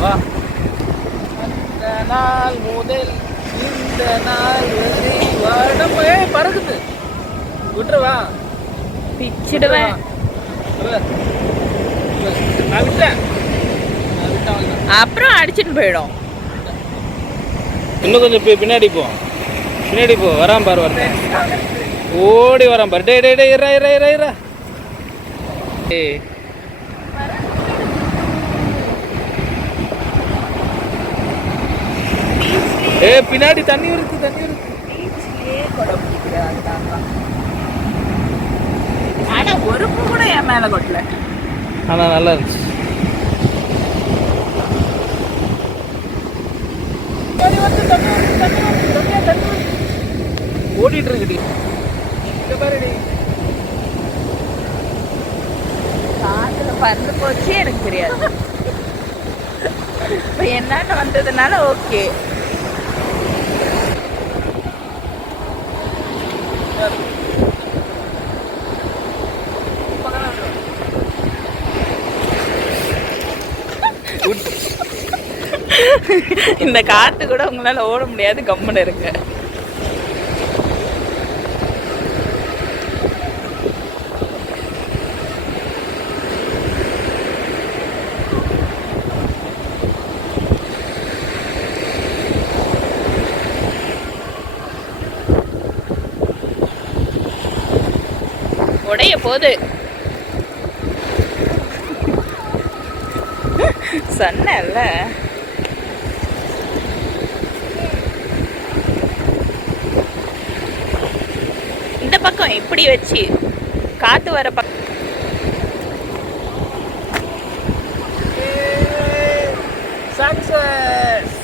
வா. அந்த நாள் முதல் இந்த நாள் வரை வாடம் பறக்குது. விட்டுருவா பிச்சிடுவேன். நான் விட்டேன். அப்புறம் அடிச்சுட்டு போயிடும். இன்னும் கொஞ்சம் பின்னாடி போ வரான் பாரு வரேன். ஓடி வரான் பாரு. டே டே டே இரா இரா இரா இரா. பின்னாடி தண்ணி இருக்கு. ஆனா ஒரு பூ கூட என் மேல கொட்டல. ஆனா நல்லா இருந்துச்சு. ஓடிட்டு இருக்குடி. காத்துல பறந்து போச்சு எனக்கு தெரியாது. இப்ப என்னாட்ட வந்ததுனால ஓகே. இந்த காத்து கூட உங்களால ஓட முடியாது. கம்முன்னு இருங்க. உடைய போது சொன்னேன்ல. இந்த பக்கம் இப்படி வச்சு காத்து வர பக்கம் சக்சஸ்.